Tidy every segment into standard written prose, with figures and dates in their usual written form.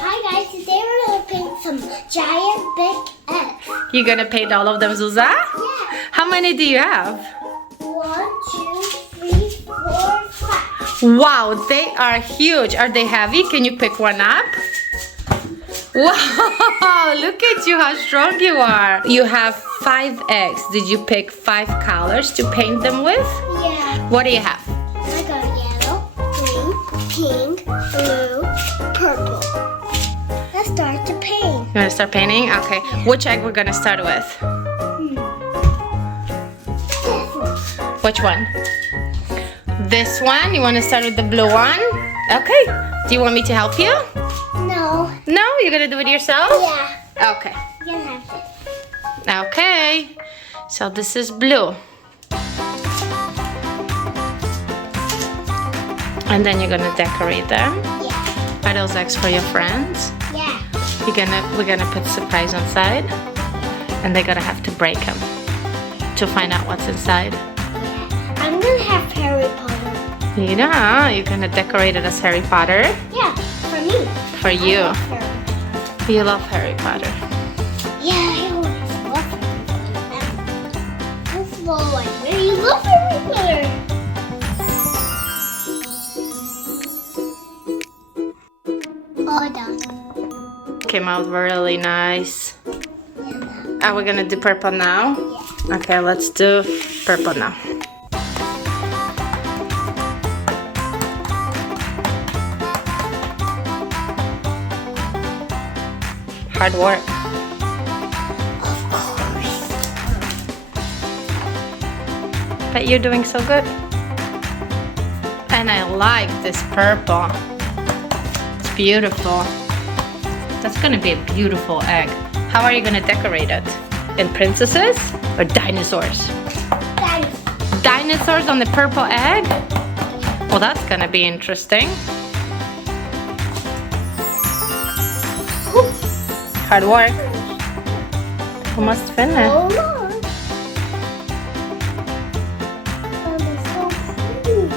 Hi guys, today we're gonna paint some giant big eggs. You're gonna paint all of them, Zuza? Yeah. How many do you have? 1, 2, 3, 4, 5. Wow, they are huge. Are they heavy? Can you pick one up? Wow, look at you, how strong you are. You have 5 eggs. Did you pick 5 colors to paint them with? Yeah. What do you have? I got yellow, green, pink, blue, purple. Let's start to paint. You wanna start painting? Okay. Which egg we're gonna start with? This one. Which one? This one? You wanna start with the blue one? Okay. Do you want me to help you? No. No? You're gonna do it yourself? Yeah. Okay. You're gonna have this. Okay. So this is blue. And then you're gonna decorate them. Yeah. Are those eggs for your friends? Yeah. We're gonna put surprise inside, and they're gonna have to break them to find out what's inside. Yeah. I'm gonna have Harry Potter. Yeah, you're gonna decorate it as Harry Potter. Yeah, for me. For you. I love Harry Potter. You love Harry Potter. Yeah, I always love Harry Potter. That's why I really love Harry Potter. All done. Came out really nice. Yeah. Are we gonna do purple now? Yeah. Okay, let's do purple now. Hard work. Of course. But you're doing so good. And I like this purple. It's beautiful. That's gonna be a beautiful egg. How are you gonna decorate it? In princesses or dinosaurs? Dinosaur. Dinosaurs on the purple egg? Well, that's gonna be interesting. Hard work. Almost finished. Hold on. That is so pretty.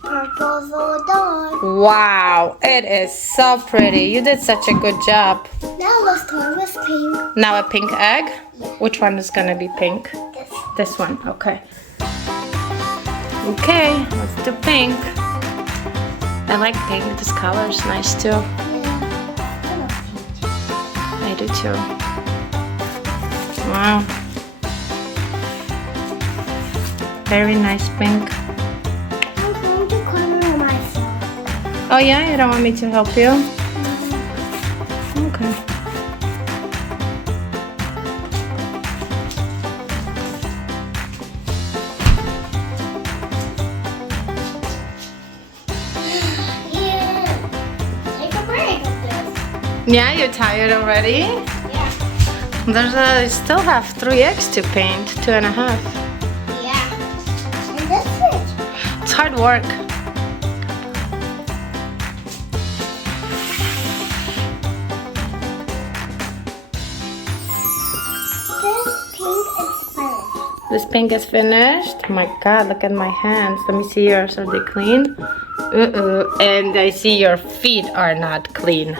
Purple's all done. Wow, it is so pretty. You did such a good job. Now let's start with pink. Now a pink egg? Which one is gonna be pink? This. This one, okay. Okay, let's do pink. I like pink, this color is nice too. Yeah. I love pink. I do too. Wow. Very nice pink. I'm going to color myself. Oh yeah, you don't want me to help you? Okay. Yeah. Take a break of this. Yeah, you're tired already? Yeah. I still have 3 eggs to paint, 2.5. Yeah. And that's it. It's hard work. This pink is finished. This pink is finished. Oh my god, look at my hands. Let me see yours. Are they clean? And I see your feet are not clean.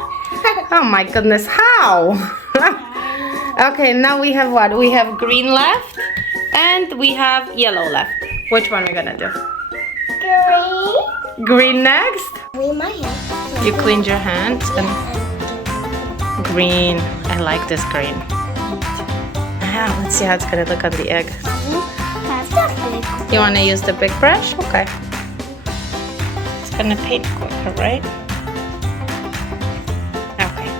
Oh my goodness, how? Okay, now we have what? We have green left and we have yellow left. Which one are we gonna do? Green. Green next? Clean my hands. You cleaned your hands and green. I like this green. Now let's see how it's gonna look on the egg. You wanna use the big brush? Okay. It's gonna paint quicker, right? Okay.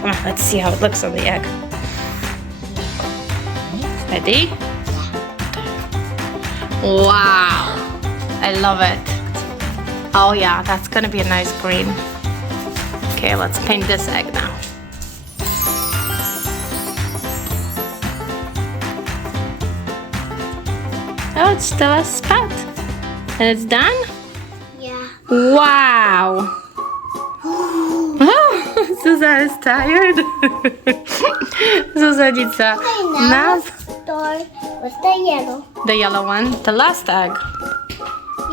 Come on, let's see how it looks on the egg. Ready? Wow. I love it. Oh yeah, that's gonna be a nice green. Okay, let's paint this egg now. Oh, it's still a spot. And it's done? Yeah. Wow. Oh, Zuza is tired. Zuza needs a nap. Start with the yellow. The yellow one, the last egg.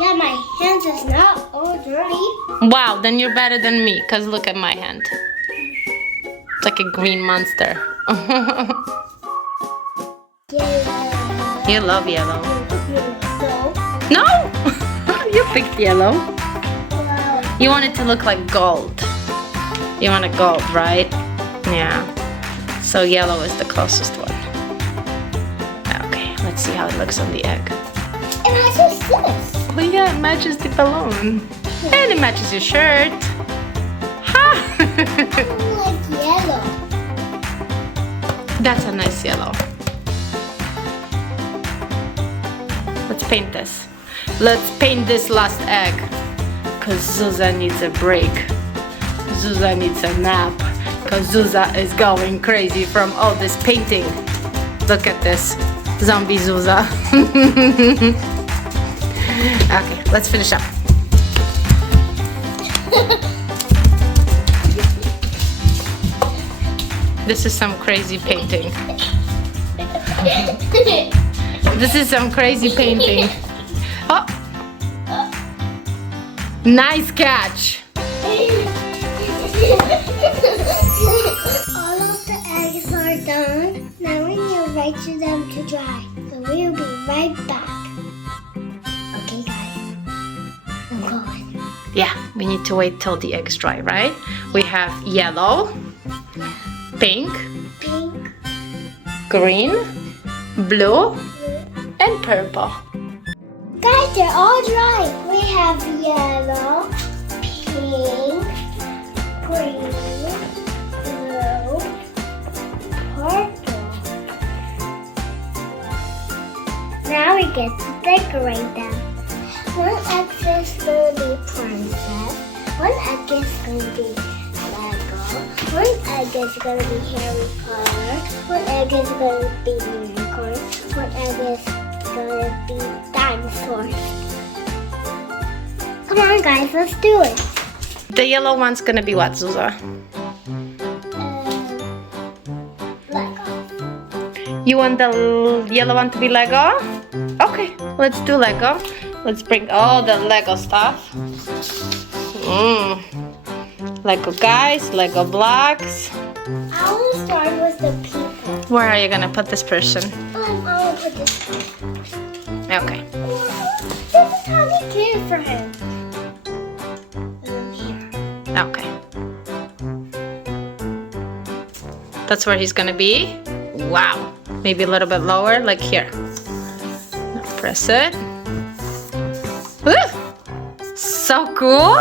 Yeah, my hands is not all dirty. Wow, then you're better than me, because look at my hand. It's like a green monster. Yellow. You love yellow. No. No! You picked yellow. Well, You want it to look like gold. You want a gold, right? Yeah. So yellow is the closest one. Okay, let's see how it looks on the egg. it matches this. Oh yeah, it matches the balloon. And it matches your shirt. Ha! I like yellow. That's a nice yellow. Let's paint this. Let's paint this last egg. Because Zuza needs a break. Zuza needs a nap. Because Zuza is going crazy from all this painting. Look at this. Zombie Zuza. Okay, let's finish up. This is some crazy painting. This is some crazy painting. Oh! Nice catch! All of the eggs are done. Now we need to wait for them to dry. So we'll be right back. Okay, guys. I'm going. Yeah, we need to wait till the eggs dry, right? We have yellow, pink, Pink, green, blue, and purple. guys, they're all dry. We have yellow, pink, green, blue, purple. Now we get to decorate them. One egg is going to be princess. One egg is going to be Lego. One egg is going to be Harry Potter. One egg is going to be unicorn. One egg is going to be dinosaurs. Come on, guys, let's do it. The yellow one's gonna be what, Zuza? Lego. You want the yellow one to be Lego? Okay, let's do Lego. Let's bring all the Lego stuff. Lego guys, Lego blocks. I want to start with the people. Where are you gonna put this person? I want to put this. Okay. There's a tiny kid for him. Here. Okay. That's where he's gonna be. Wow. Maybe a little bit lower, like here. Now press it. Woo! So cool.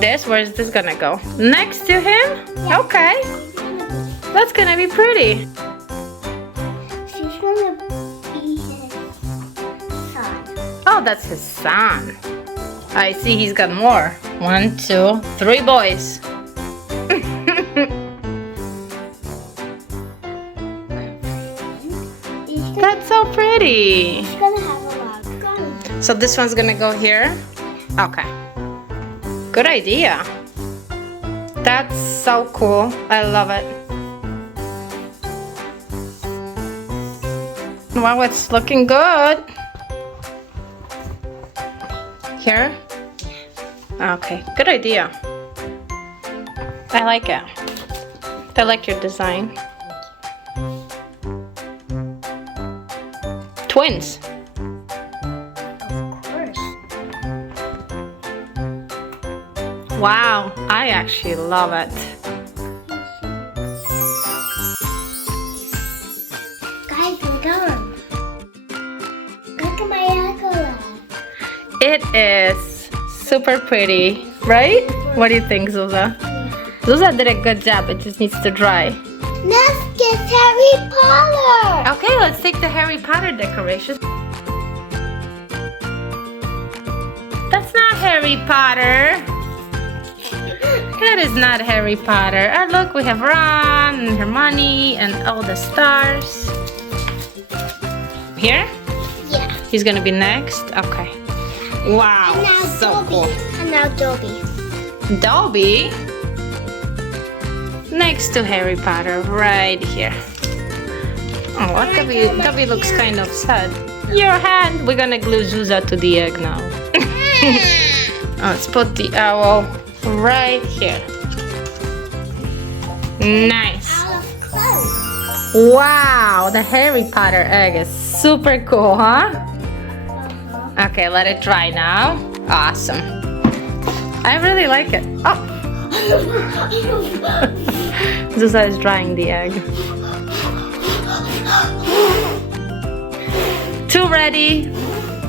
This. Where is this gonna go? Next to him? Okay. That's gonna be pretty. She's gonna be his son. Oh, that's his son. I see he's got more. 1, 2, 3 boys. That's so pretty. She's gonna have a lot of guns. So this one's gonna go here? Okay. Good idea. That's so cool. I love it. Wow, it's looking good. Here? Okay, good idea. I like it. I like your design. Twins. Of course. Wow, I actually love it. Guys, we're done. Look at my accolade. It is super pretty, right? What do you think, Zuza? Zuza did a good job. It just needs to dry. Let's get Harry Potter. Okay, let's take the Harry Potter decoration. That's not Harry Potter. That is not Harry Potter. Oh, look, we have Ron and Hermione and all the stars. Here? Yeah. He's gonna be next? Okay. Wow, And now so Dobby. cool. And now Dobby. Dobby? Next to Harry Potter, right here. Oh, Dobby looks kind of sad. Your hand. We're gonna glue Zuza to the egg now. Let's put the owl right here. Nice. Out of clothes. Wow, the Harry Potter egg is super cool, huh? Okay, let it dry now. Awesome. I really like it. Oh, Zuza is drying the egg. 2 ready,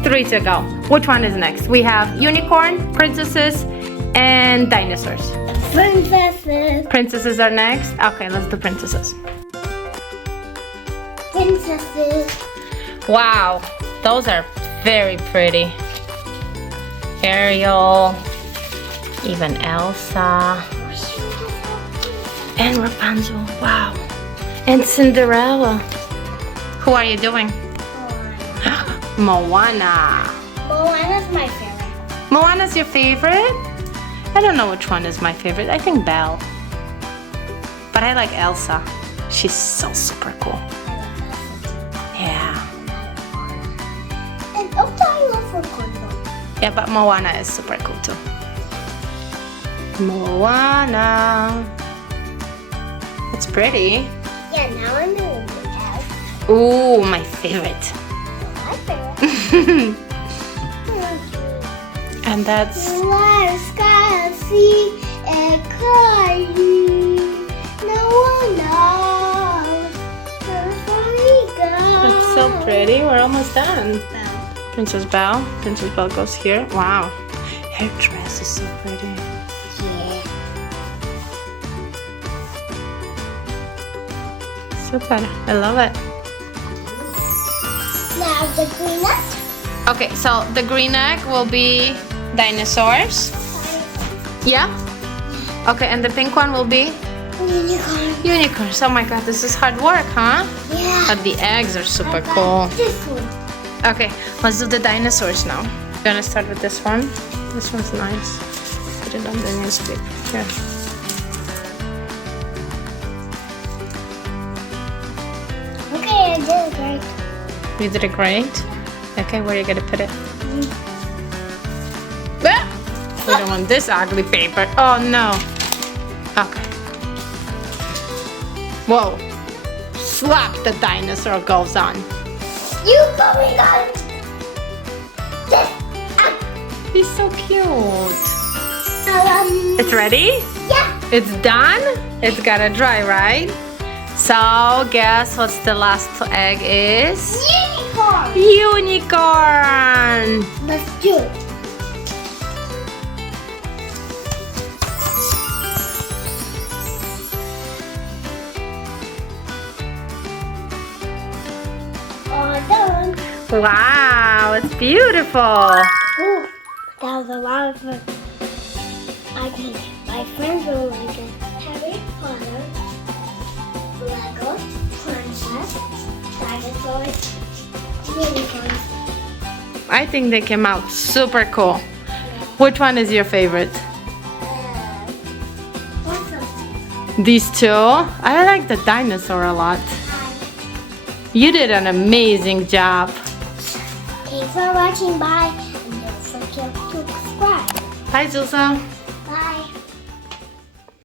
3 to go. Which one is next? We have unicorn, princesses, and dinosaurs. Princesses. Princesses are next. Okay, let's do princesses. Princesses. Wow, those are very pretty. Ariel, even Elsa, and Rapunzel. Wow, and Cinderella. Who are you doing? Moana. Moana's my favorite. Moana's your favorite? I don't know which one is my favorite. I think Belle. But I like Elsa. She's so super cool. Yeah. And also I love Rapunzel. Yeah, but Moana is super cool too. Moana. It's pretty. Yeah, now I'm in the egg. Ooh, my favorite. My favorite. And that's Large sky, sea, and cloudy. No one knows where we go. that's so pretty. We're almost done. Princess Belle. Princess Belle goes here. Wow. Her dress is so pretty. Yeah. Super. I love it. Now the green nut. Okay, so the green egg will be dinosaurs. Yeah? Okay, and the pink one will be Unicorn. unicorns. Oh my god, this is hard work, huh? Yeah. But the eggs are super I got cool. This one. Okay, let's do the dinosaurs now. I'm gonna start with this one. This one's nice. Put it on the newspaper. Here. Okay, I did it great. You did it great. Okay, where are you gonna put it? Ah! We don't want this ugly paper. Oh no. Okay. Whoa. Slap the dinosaur goes on. You going on this? He's so cute. Um, It's ready? yeah. It's done? It's gotta dry, right? So, guess what's the last egg is? Unicorn. Unicorn! Let's do it. All done. Wow, it's beautiful. Ooh, that was a lot of fun. I think my friends will like it. Harry Potter, Lego, Princess, dinosaurs, unicorns. I think they came out super cool. Which one is your favorite? What's up? These two? I like the dinosaur a lot. You did an amazing job. Thanks for watching. Bye. And don't forget to subscribe. Bye, Zuza.